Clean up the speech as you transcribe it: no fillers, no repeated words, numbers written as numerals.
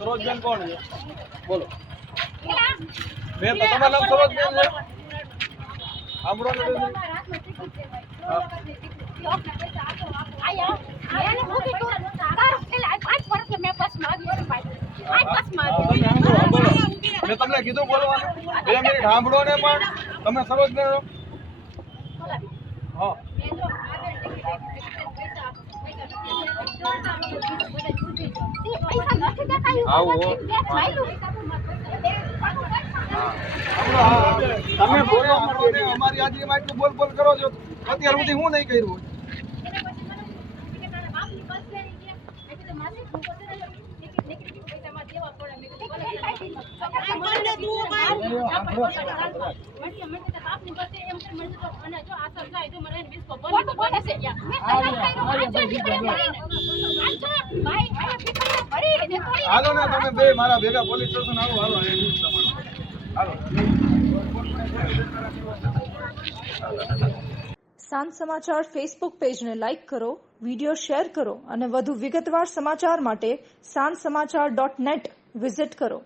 સરોજબેન કોણ છે? બોલો. બેન તો તમારું નામ સરોજબેન છે? સાંભળો ને બેન. મેં તમને કીધું બોલવાનું 2 મિનિટ સાંભળો ને, પણ તમે સરોજબેન છો? હા. તમે બોલો, અમારી હાજરીમાં એટલું બોલ બોલ કરો છો, અત્યાર સુધી હું નહીં કર્યું. હાલો ને તમે બે મારા ભેગા પોલીસ સ્ટેશન આવો. હાલો. સાંજ સમાચાર ફેસબુક પેજને લાઇક કરો, વિડીયો શેર કરો અને વધુ વિગતવાર સમાચાર માટે sanssamachar.net વિઝિટ કરો.